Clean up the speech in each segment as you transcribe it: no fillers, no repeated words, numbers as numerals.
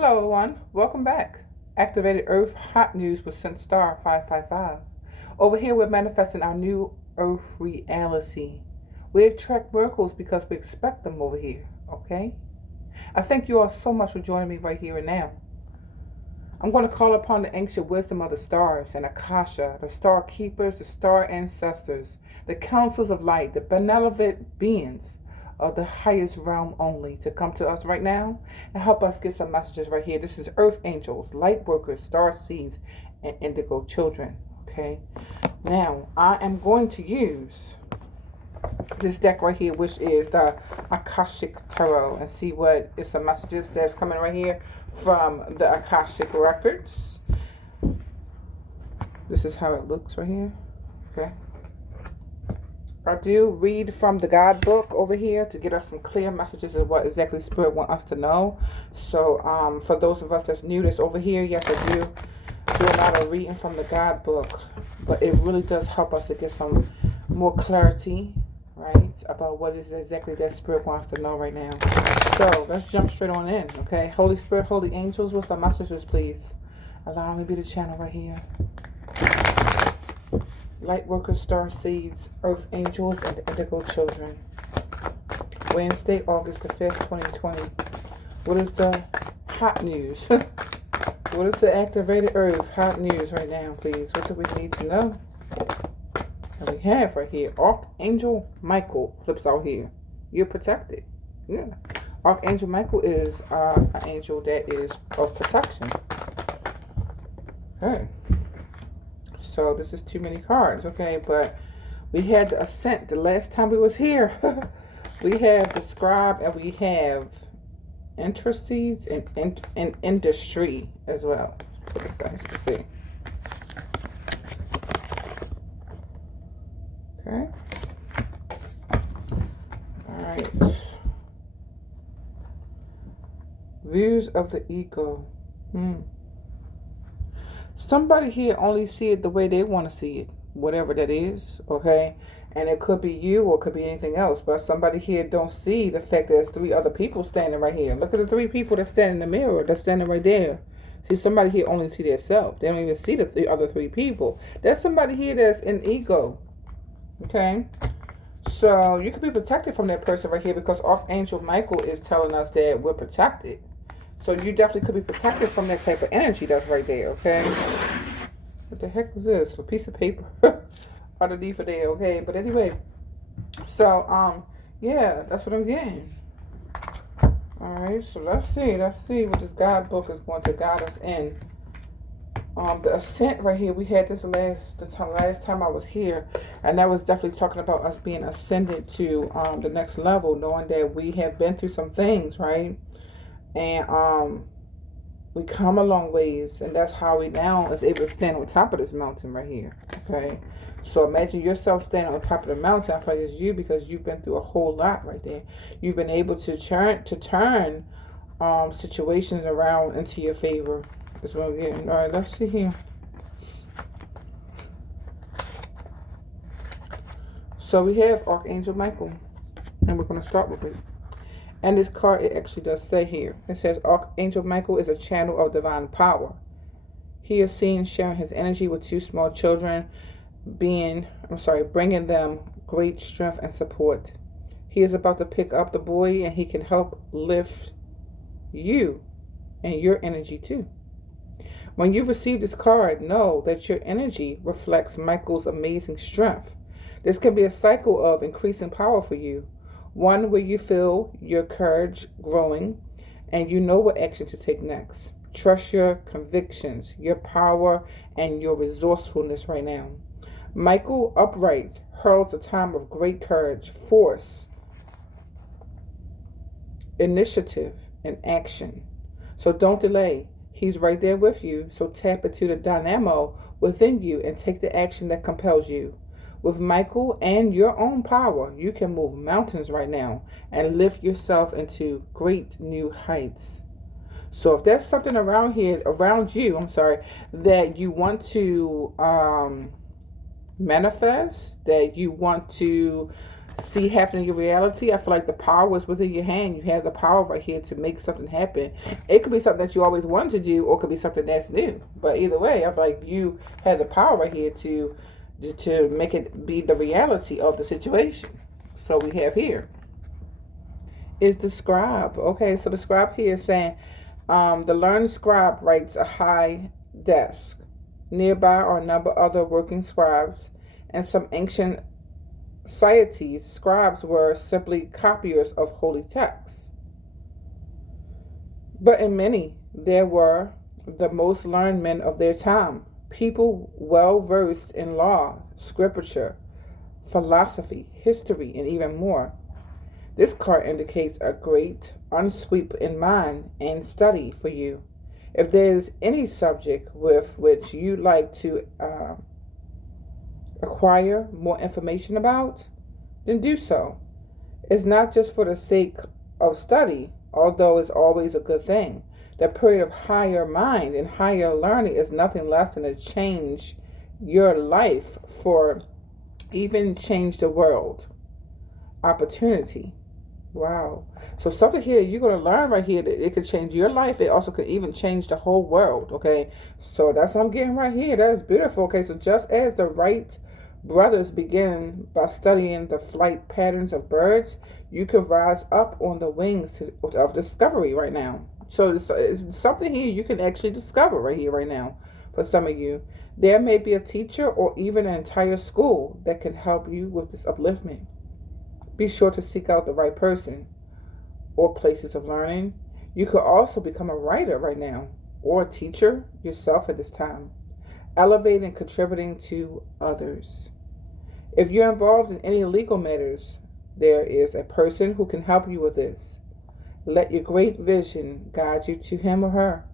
Hello everyone, welcome back. Activated Earth Hot News with Sent Star 555. Over here we're manifesting our new Earth reality. We attract miracles because we expect them over here, okay? I thank you all so much for joining me right here and now. I'm going to call upon the ancient wisdom of the stars and Akasha, the star keepers, the star ancestors, the councils of light, the benevolent beings of the highest realm only to come to us right now and help us get some messages right here. This is earth angels, light workers, star seeds, and indigo children. Okay. Now I am going to use this deck right here, which is the Akashic Tarot, and see what is some messages that's coming right here from the Akashic records. This is how it looks right here. Okay. I do read from the God book over here to get us some clear messages of what exactly Spirit wants us to know. So for those of us that's new that's over here, yes, I do a lot of reading from the God book. But it really does help us to get some more clarity, right, about what is exactly that Spirit wants to know right now. So let's jump straight on in, okay? Holy Spirit, holy angels, what's the messages, please? Allow me to be the channel right here. Light workers, star seeds, earth angels, and indigo children. Wednesday, August the 5th, 2020. What is the hot news? What is the activated earth hot news right now, please? What do we need to know? And we have right here, Archangel Michael flips out here. You're protected. Yeah. Archangel Michael is an angel that is of protection. Okay. So this is too many cards, okay? But we had the Ascent the last time we was here. We have the Scribe and we have Intercedes and Industry as well. So let's see. Okay. All right. Views of the ego. Somebody here only see it the way they want to see it, whatever that is, okay? And it could be you or it could be anything else, but somebody here don't see the fact that there's three other people standing right here. Look at the three people that stand in the mirror, that's standing right there. See, somebody here only see their self. They don't even see the other three people. There's somebody here that's in ego, okay? So you could be protected from that person right here because Archangel Michael is telling us that we're protected. So you definitely could be protected from that type of energy that's right there, okay? What the heck was this? A piece of paper underneath of there, okay? But anyway, so, yeah, that's what I'm getting. All right, so let's see what this God book is going to guide us in. The Ascent right here, we had this last time I was here, and that was definitely talking about us being ascended to the next level, knowing that we have been through some things, right? And we come a long ways, and that's how we now is able to stand on top of this mountain right here, okay? So imagine yourself standing on top of the mountain. I feel like it's you because you've been through a whole lot right there. You've been able to turn situations around into your favor. That's what I'm getting. All right, let's see here. So we have Archangel Michael, and we're going to start with it. And this card, it actually does say here, it says Archangel Michael is a channel of divine power. He is seen sharing his energy with two small children, bringing them great strength and support. He is about to pick up the boy, and he can help lift you and your energy too. When you receive this card, know that your energy reflects Michael's amazing strength. This can be a cycle of increasing power for you. One where you feel your courage growing and you know what action to take next. Trust your convictions, your power, and your resourcefulness right now. Michael upright hurls a time of great courage, force, initiative, and action. So don't delay. He's right there with you. So tap into the dynamo within you and take the action that compels you. With Michael and your own power, you can move mountains right now and lift yourself into great new heights. So if there's something around you, that you want to manifest, that you want to see happen in your reality. I feel like the power is within your hand. You have the power right here to make something happen. It could be something that you always wanted to do, or it could be something that's new. But either way, I feel like you have the power right here to make it be the reality of the situation. So we have here is the scribe. Okay, so the scribe here is saying the learned scribe writes a high desk. Nearby are a number of other working scribes, and some ancient societies, scribes were simply copiers of holy texts. But in many, there were the most learned men of their time, people well versed in law, scripture, philosophy, history, and even more. This card indicates a great unsweep in mind and study for you. If there is any subject with which you'd like to acquire more information about, then do so. It's not just for the sake of study, although it's always a good thing. The period of higher mind and higher learning is nothing less than to change your life, for even change the world. Opportunity. Wow. So something here you're going to learn right here that it could change your life. It also could even change the whole world. Okay. So that's what I'm getting right here. That is beautiful. Okay. So just as the Wright brothers begin by studying the flight patterns of birds, you can rise up on the wings of discovery right now. So it's something here you can actually discover right here, right now. For some of you, there may be a teacher or even an entire school that can help you with this upliftment. Be sure to seek out the right person or places of learning. You could also become a writer right now, or a teacher yourself at this time, elevating and contributing to others. If you're involved in any legal matters, there is a person who can help you with this. Let your great vision guide you to him or her.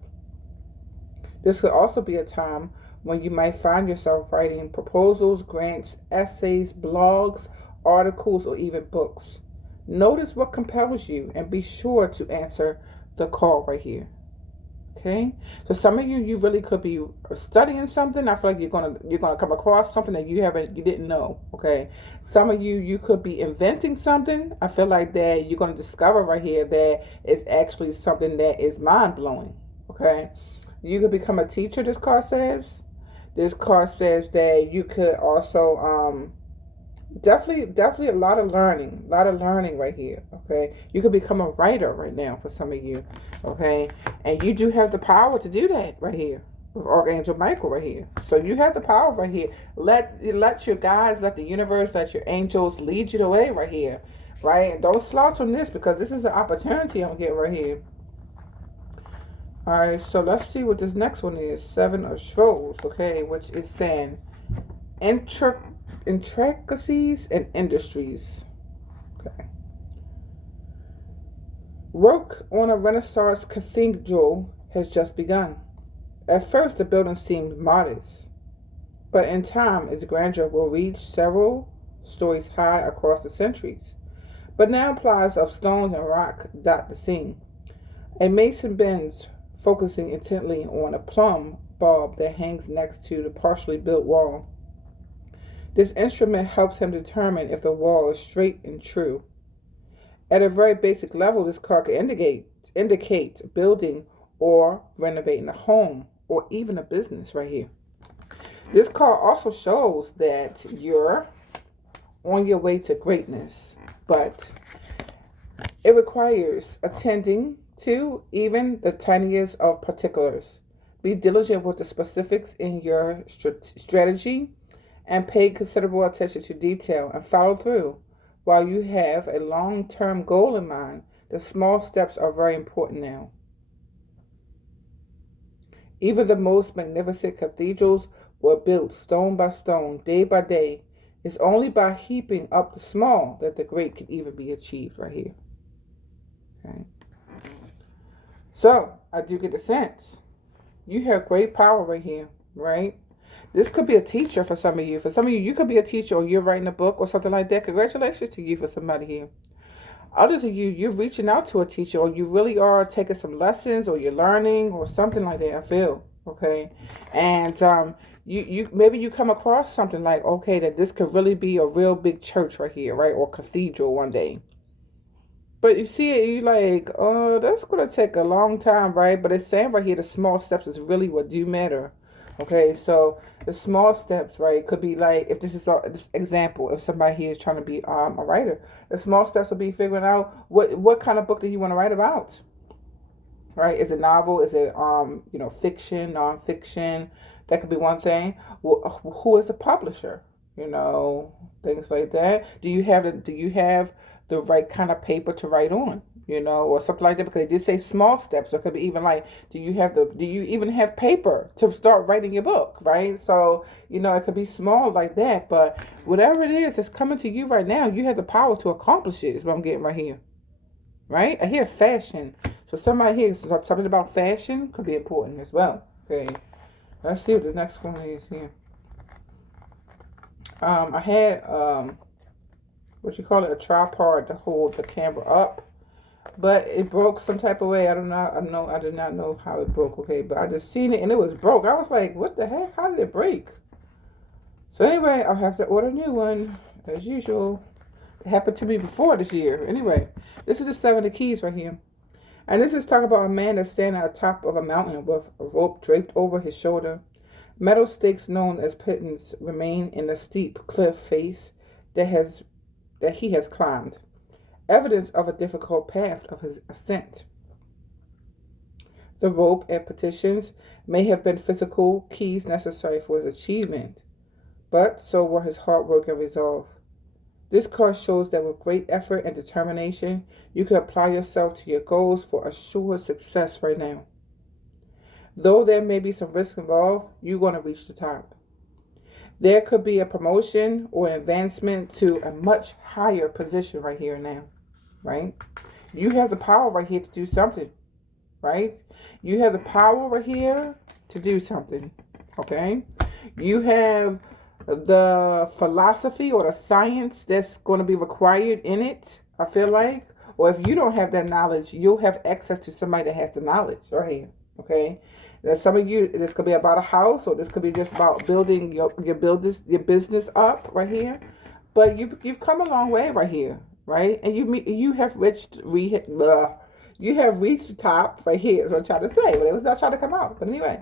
This could also be a time when you might find yourself writing proposals, grants, essays, blogs, articles, or even books. Notice what compels you and be sure to answer the call right here. Okay, so some of you really could be studying something. I feel like you're gonna come across something that you didn't know. Okay, some of you could be inventing something. I feel like that you're gonna discover right here that it's actually something that is mind blowing. Okay, you could become a teacher. This card says that you could also definitely a lot of learning right here. Okay, you could become a writer right now for some of you. Okay, and you do have the power to do that right here with Archangel Michael right here. So you have the power right here. Let your guides, let the universe, let your angels lead you the way right here, right? And don't slouch on this, because this is an opportunity I'm getting right here. All right, so let's see what this next one is. 7 of Swords, okay, which is saying intricacies and industries. Okay. Work on a Renaissance cathedral has just begun. At first, the building seemed modest, but in time, its grandeur will reach several stories high across the centuries. But now piles of stones and rock dot the scene. A mason bends, focusing intently on a plumb bulb that hangs next to the partially built wall. This instrument helps him determine if the wall is straight and true. At a very basic level, this card can indicate building or renovating a home or even a business right here. This card also shows that you're on your way to greatness, but it requires attending to even the tiniest of particulars. Be diligent with the specifics in your strategy and pay considerable attention to detail and follow through. While you have a long-term goal in mind, the small steps are very important now. Even the most magnificent cathedrals were built stone by stone, day by day. It's only by heaping up the small that the great can even be achieved right here. Okay. So, I do get the sense. You have great power right here, right? This could be a teacher for some of you. For some of you, you could be a teacher, or you're writing a book or something like that. Congratulations to you for somebody here. Others of you, you're reaching out to a teacher, or you really are taking some lessons, or you're learning or something like that, I feel. Okay. And maybe you come across something like, okay, that this could really be a real big church right here, right? Or cathedral one day. But you see it, you like, oh, that's gonna take a long time, right? But it's saying right here the small steps is really what do matter. Okay, so the small steps, right, could be like, if this example, if somebody here is trying to be a writer, the small steps will be figuring out what kind of book do you want to write about, right? Is it novel? Is it fiction, nonfiction? That could be one thing. Well, who is the publisher? Things like that. Do you have the right kind of paper to write on? Or something like that, because they did say small steps. So it could be even like, do you even have paper to start writing your book, right? So, it could be small like that, but whatever it is that's coming to you right now, you have the power to accomplish it, is what I'm getting right here. Right? I hear fashion. So somebody here, something about fashion could be important as well. Okay. Let's see what the next one is here. I had what you call it, a tripod to hold the camera up, but it broke some type of way. I did not know how it broke. Okay, but I just seen it and it was broke. I was like, what the heck? How did it break? So anyway, I'll have to order a new one as usual. It happened to me before this year. Anyway, this is the 7 of keys right here. And this is talking about a man that's standing at the top of a mountain with a rope draped over his shoulder. Metal stakes known as pittons remain in the steep cliff face that he has climbed, evidence of a difficult path of his ascent. The rope and petitions may have been physical keys necessary for his achievement, but so were his hard work and resolve. This card shows that with great effort and determination, you can apply yourself to your goals for assured success right now. Though there may be some risk involved, you're going to reach the top. There could be a promotion or an advancement to a much higher position right here and now, right? You have the power right here to do something, right? You have the power right here to do something, okay? You have the philosophy or the science that's going to be required in it, I feel like. Or if you don't have that knowledge, you'll have access to somebody that has the knowledge right here, okay? That some of you, this could be about a house, or this could be just about building your business up right here. But you've come a long way right here, right? And you have reached the top right here. Is what I'm trying to say, but it was not trying to come out. But anyway,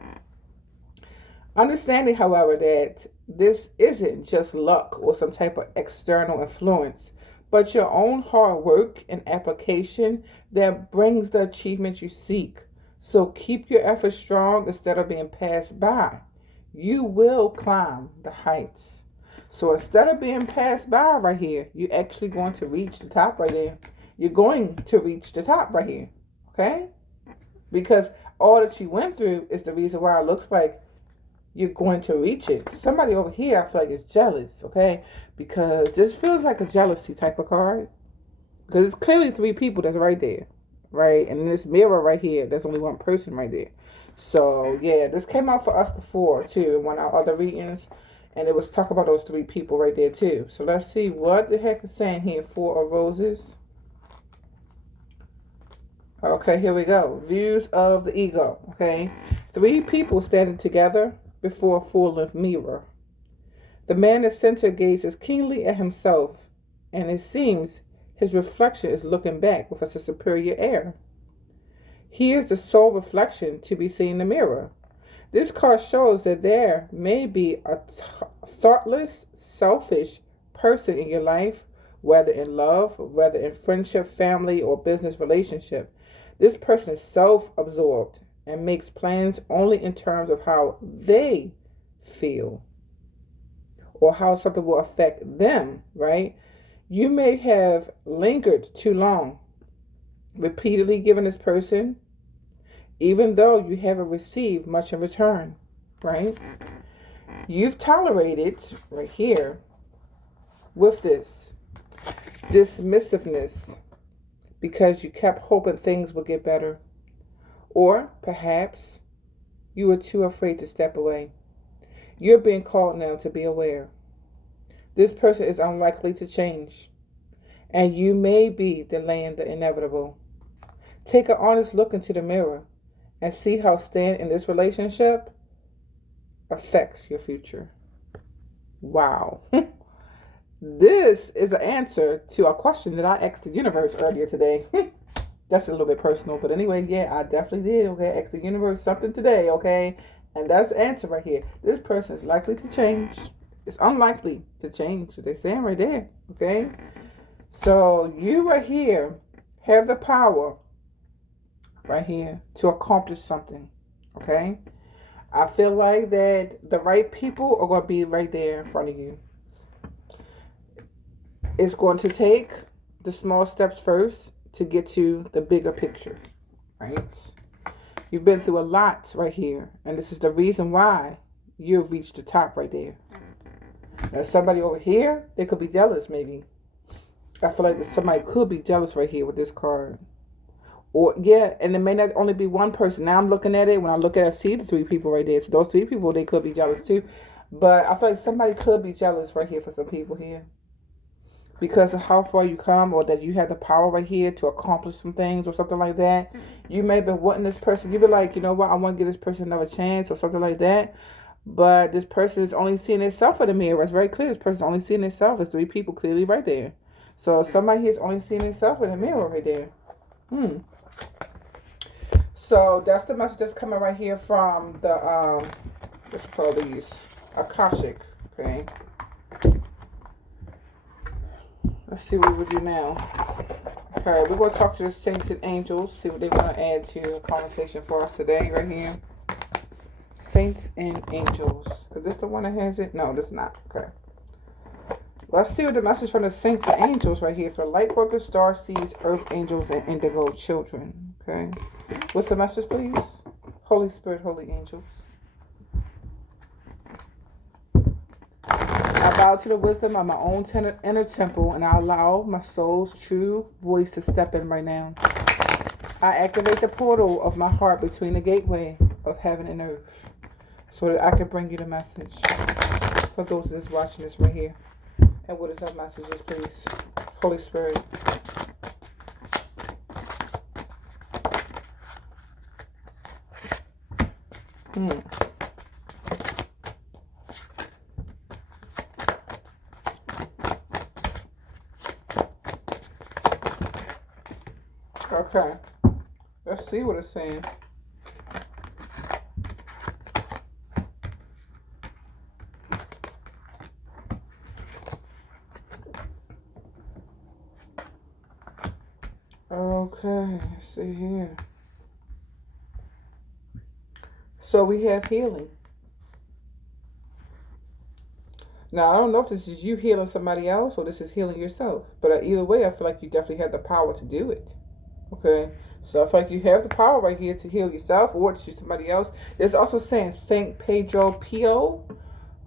understanding, however, that this isn't just luck or some type of external influence, but your own hard work and application that brings the achievement you seek. So keep your efforts strong instead of being passed by. You will climb the heights. So instead of being passed by right here, you're actually going to reach the top right there. You're going to reach the top right here. Okay? Because all that you went through is the reason why it looks like you're going to reach it. Somebody over here, I feel like, is jealous. Okay? Because this feels like a jealousy type of card. Because it's clearly 3 people that's right there. Right, and in this mirror right here, there's only 1 person right there. So yeah, this came out for us before too in one of our other readings, and it was talk about those 3 people right there too. So let's see what the heck is saying here. 4 of Roses. Okay, here we go. Views of the ego. Okay, 3 people standing together before a full-length mirror. The man in the center gazes keenly at himself, and it seems his reflection is looking back with a superior air. He is the sole reflection to be seen in the mirror. This card shows that there may be a thoughtless, selfish person in your life, whether in love, whether in friendship, family, or business relationship. This person is self-absorbed and makes plans only in terms of how they feel or how something will affect them, right? You may have lingered too long, repeatedly giving this person, even though you haven't received much in return, right? You've tolerated, right here, with this dismissiveness because you kept hoping things would get better. Or perhaps you were too afraid to step away. You're being called now to be aware. This person is unlikely to change, and you may be delaying the inevitable. Take an honest look into the mirror and see how staying in this relationship affects your future. Wow. This is an answer to a question that I asked the universe earlier today. That's a little bit personal, but anyway, yeah, I definitely did. Okay, ask the universe something today. Okay, and that's the answer right here. This person is likely to change. It's unlikely to change. They're saying right there. Okay, so you right here have the power right here to accomplish something. Okay, I feel like that the right people are going to be right there in front of you. It's going to take the small steps first to get to the bigger picture, right? You've been through a lot right here, and this is the reason why you've reached the top right there. Now, somebody over here, they could be jealous, maybe. I feel like somebody could be jealous right here with this card. Or, yeah, and it may not only be one person. Now I'm looking at it. When I look at it, I see the three people right there. So those three people, they could be jealous too. But I feel like somebody could be jealous right here for some people here. Because of how far you come, or that you have the power right here to accomplish some things or something like that. You may be wanting this person. You be like, you know what, I want to give this person another chance or something like that. But this person is only seeing itself in the mirror. It's very clear. This person is only seeing itself. It's three people clearly right there. So somebody here is only seeing itself in the mirror right there. So that's the message that's coming right here from the, what's called these? Akashic, okay? Let's see what we do now. Okay, we're going to talk to the saints and angels, see what they want to add to the conversation for us today, right here. Saints and angels. Is this the one that has it? No, this is not. Okay. Let's see what the message from the saints and angels right here for light workers, star seeds, earth angels, and indigo children. Okay. What's the message, please? Holy Spirit, holy angels. I bow to the wisdom of my own inner temple, and I allow my soul's true voice to step in right now. I activate the portal of my heart between the gateway of heaven and earth, so that I can bring you the message for those that's watching this right here. And what is our messages, please? Holy Spirit. Okay, let's see what it's saying. Okay, let's see here. So we have healing. Now, I don't know if this is you healing somebody else or this is healing yourself. But either way, I feel like you definitely have the power to do it. Okay, so I feel like you have the power right here to heal yourself or to somebody else. There's also saying Saint Pedro Pio.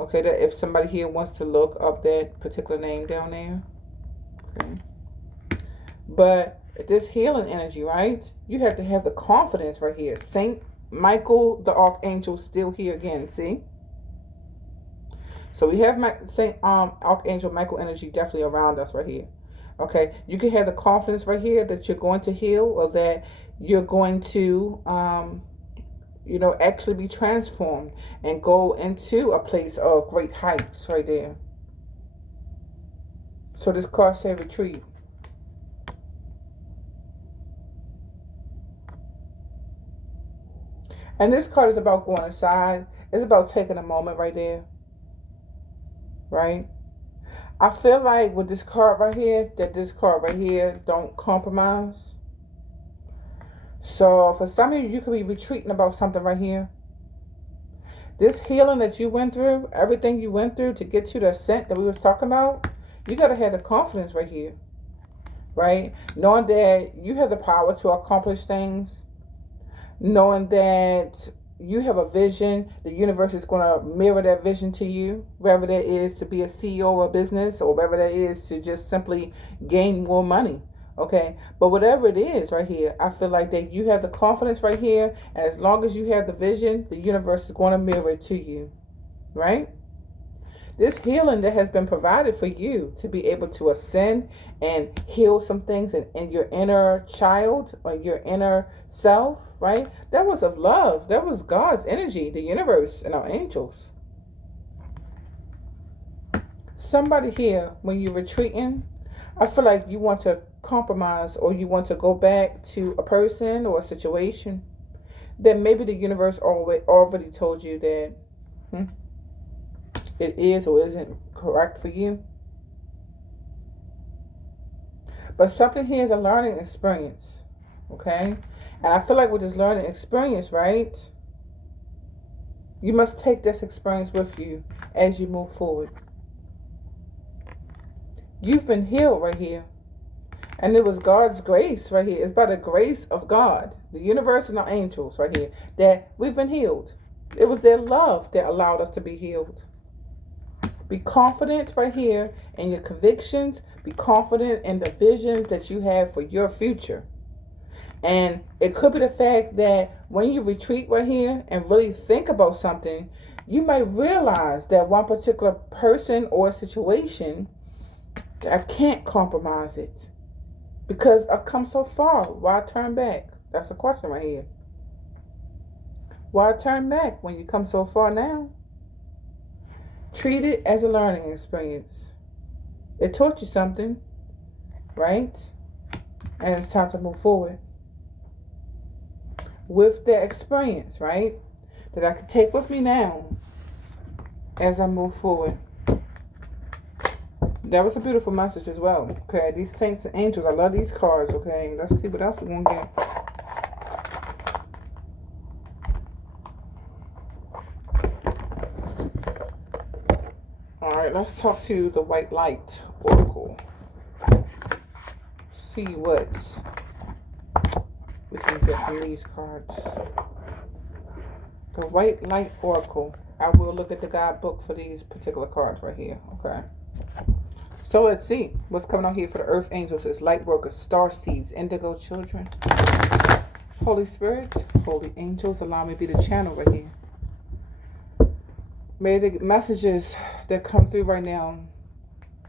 Okay, that if somebody here wants to look up that particular name down there. Okay, but this healing energy, right? You have to have the confidence right here. Saint Michael, the Archangel, still here again. See? So we have Saint Archangel Michael energy definitely around us right here. Okay, you can have the confidence right here that you're going to heal, or that you're going to, actually be transformed and go into a place of great heights right there. So this card says retreat. And this card is about going inside. It's about taking a moment right there. Right? I feel like with this card right here, that this card right here don't compromise. So for some of you, you could be retreating about something right here. This healing that you went through, everything you went through to get to the ascent that we was talking about, you got to have the confidence right here. Right? Knowing that you have the power to accomplish things. Knowing that you have a vision, the universe is going to mirror that vision to you, whether that is to be a CEO of a business or whether that is to just simply gain more money, okay? But whatever it is right here, I feel like that you have the confidence right here, and as long as you have the vision, the universe is going to mirror it to you, right? This healing that has been provided for you to be able to ascend and heal some things in your inner child or your inner self, right? That was of love. That was God's energy, the universe, and our angels. Somebody here, when you're retreating, I feel like you want to compromise, or you want to go back to a person or a situation that maybe the universe already told you that it is or isn't correct for you. But something here is a learning experience, okay? And I feel like with this learning experience, right, you must take this experience with you as you move forward. You've been healed right here. And it was God's grace right here. It's by the grace of God, the universe and the angels right here, that we've been healed. It was their love that allowed us to be healed. Be confident right here in your convictions. Be confident in the visions that you have for your future. And it could be the fact that when you retreat right here and really think about something, you might realize that one particular person or situation, I can't compromise it because I've come so far. Why turn back? That's the question right here. Why turn back when you come so far now? Treat it as a learning experience. It taught you something, right? And it's time to move forward with the experience, right? That I can take with me now as I move forward. That was a beautiful message as well. Okay, these saints and angels, I love these cards. Okay, let's see what else we're gonna get. All right, let's talk to the White Light Oracle. See what we can get from these cards. The White Light Oracle. I will look at the guidebook for these particular cards right here. Okay. So let's see what's coming out here for the Earth Angels. Is light workers, star seeds, indigo children. Holy Spirit, holy angels, allow me to be the channel right here. May the messages that come through right now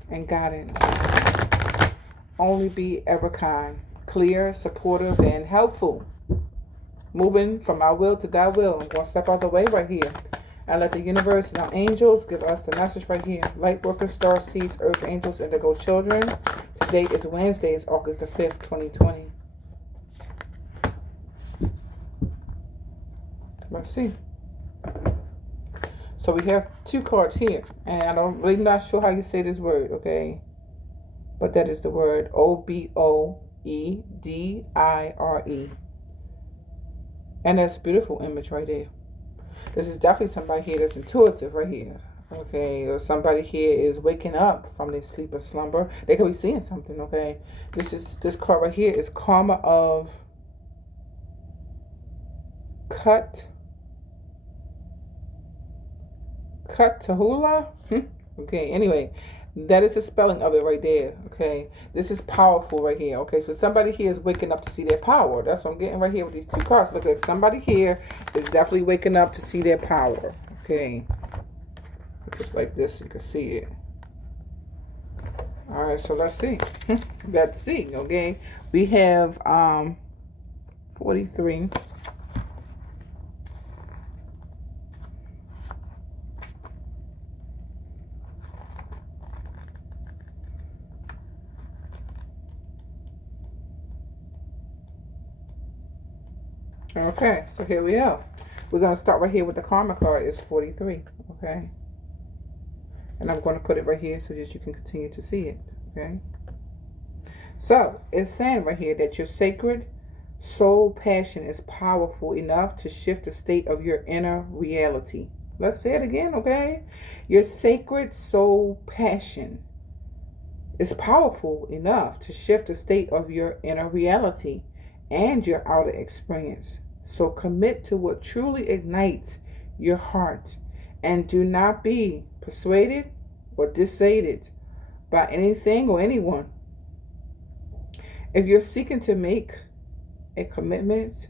and guidance only be ever kind, clear, supportive, and helpful. Moving from our will to thy will. I'm going to step out of the way right here. And let the universe and our angels give us the message right here. Light workers, star seeds, earth angels, indigo children. Today is Wednesday. It's August the 5th, 2020. Let's see. So we have two cards here. And I'm really not sure how you say this word, okay? But that is the word Oboedire. And that's a beautiful image right there. This is definitely somebody here that's intuitive right here. Okay, or somebody here is waking up from their sleep or slumber. They could be seeing something, okay? This card right here is Karma of Tahula. Okay, anyway, that is the spelling of it right there, okay? This is powerful right here, okay? So somebody here is waking up to see their power. That's what I'm getting right here with these two cards. Look, like somebody here is definitely waking up to see their power, okay? Just like this, you can see it. All right, so let's see. Let's see, okay? We have 43. Okay, so here we are. We're going to start right here with the karma card. It's 43, okay? And I'm going to put it right here so that you can continue to see it, okay? So, it's saying right here that your sacred soul passion is powerful enough to shift the state of your inner reality. Let's say it again, okay? Your sacred soul passion is powerful enough to shift the state of your inner reality and your outer experience. So commit to what truly ignites your heart and do not be persuaded or dissuaded by anything or anyone. If you're seeking to make a commitment,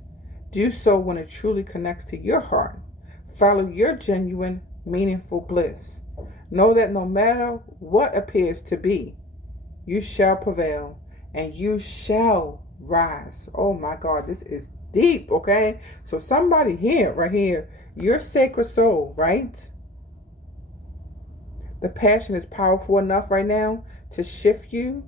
do so when it truly connects to your heart. Follow your genuine, meaningful bliss. Know that no matter what appears to be, you shall prevail and you shall rise. Oh my God, this is deep, okay? So somebody here, right here, your sacred soul, right? The passion is powerful enough right now to shift you,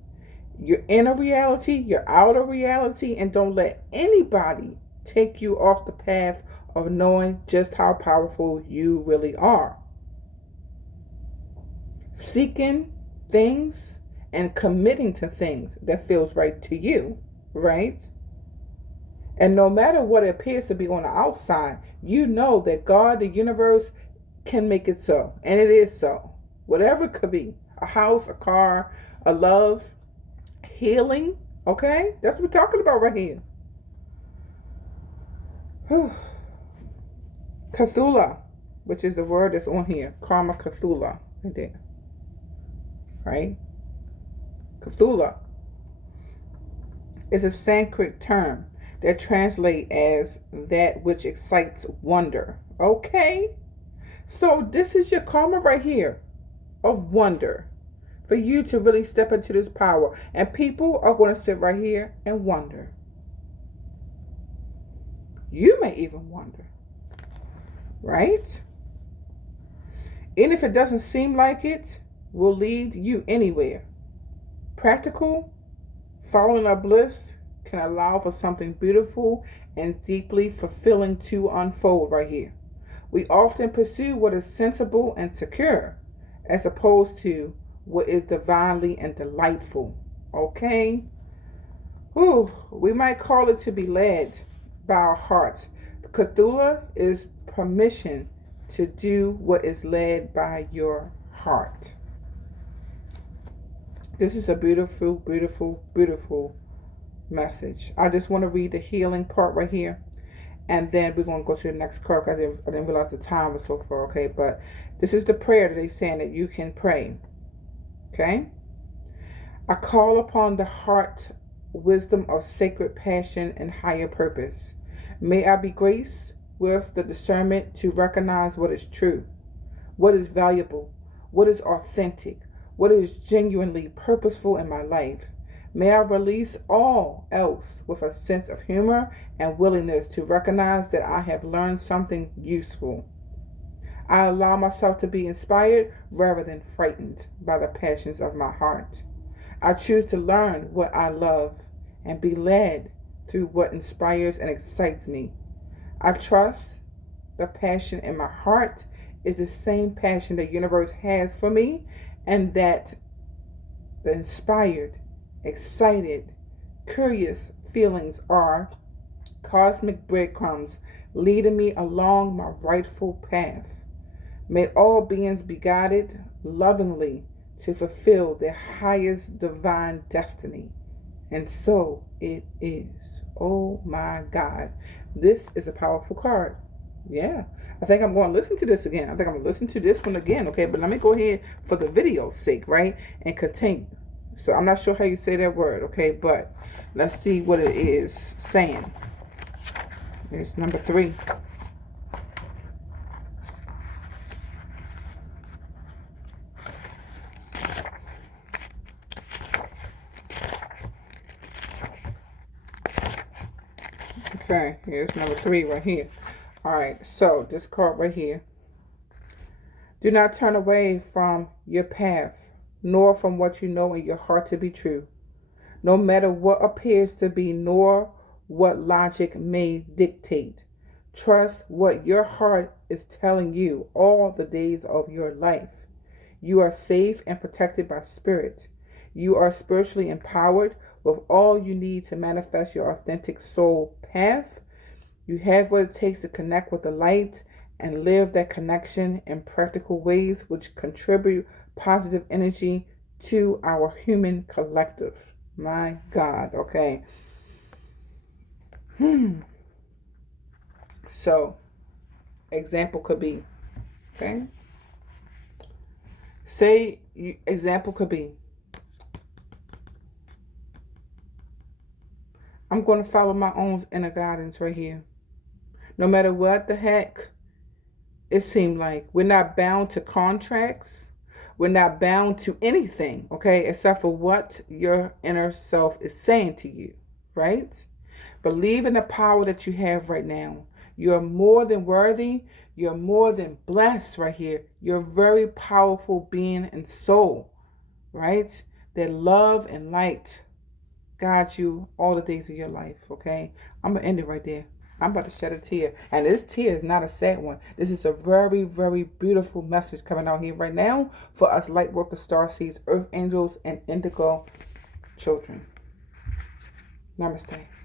your inner reality, your outer reality, and don't let anybody take you off the path of knowing just how powerful you really are. Seeking things and committing to things that feels right to you, right? And no matter what it appears to be on the outside, you know that God, the universe, can make it so. And it is so. Whatever it could be. A house, a car, a love, healing. Okay? That's what we're talking about right here. Cthulhu, which is the word that's on here. Karma Cthulhu. Right there. Right? Cthulhu is a Sanskrit term that translates as that which excites wonder. Okay? So this is your karma right here of wonder for you to really step into this power. And people are going to sit right here and wonder. You may even wonder. Right? And if it doesn't seem like it, will lead you anywhere. Practical, following our bliss can allow for something beautiful and deeply fulfilling to unfold right here. We often pursue what is sensible and secure as opposed to what is divinely and delightful. Okay? Ooh, we might call it to be led by our hearts. Cthulhu is permission to do what is led by your heart. This is a beautiful, beautiful, beautiful message. I just want to read the healing part right here. And then we're going to go to the next card. I didn't realize the time was so far. Okay, but this is the prayer that they're saying that you can pray. Okay? I call upon the heart wisdom of sacred passion and higher purpose. May I be graced with the discernment to recognize what is true, what is valuable, what is authentic, what is genuinely purposeful in my life. May I release all else with a sense of humor and willingness to recognize that I have learned something useful. I allow myself to be inspired rather than frightened by the passions of my heart. I choose to learn what I love and be led through what inspires and excites me. I trust the passion in my heart is the same passion the universe has for me, and that the inspired, excited, curious feelings are cosmic breadcrumbs leading me along my rightful path. May all beings be guided lovingly to fulfill their highest divine destiny. And so it is. Oh my God. This is a powerful card. Yeah. I think I'm going to listen to this again. I think I'm going to listen to this one again. Okay. But let me go ahead for the video's sake, right? And continue. So I'm not sure how you say that word. Okay. But let's see what it is saying. It's number 3. Okay, here's number 3 right here. All right, so this card right here. Do not turn away from your path, nor from what you know in your heart to be true, no matter what appears to be, nor what logic may dictate. Trust what your heart is telling you all the days of your life. You are safe and protected by spirit. You are spiritually empowered with all you need to manifest your authentic soul path. You have what it takes to connect with the light and live that connection in practical ways which contribute positive energy to our human collective. My God, okay. So, example could be, okay. Example could be, I'm going to follow my own inner guidance right here. No matter what the heck it seemed like. We're not bound to contracts. We're not bound to anything, okay, except for what your inner self is saying to you, right? Believe in the power that you have right now. You're more than worthy. You're more than blessed right here. You're a very powerful being and soul, right? That love and light guide you all the days of your life, okay? I'm going to end it right there. I'm about to shed a tear. And this tear is not a sad one. This is a very, very beautiful message coming out here right now for us light workers, starseeds, earth angels, and indigo children. Namaste.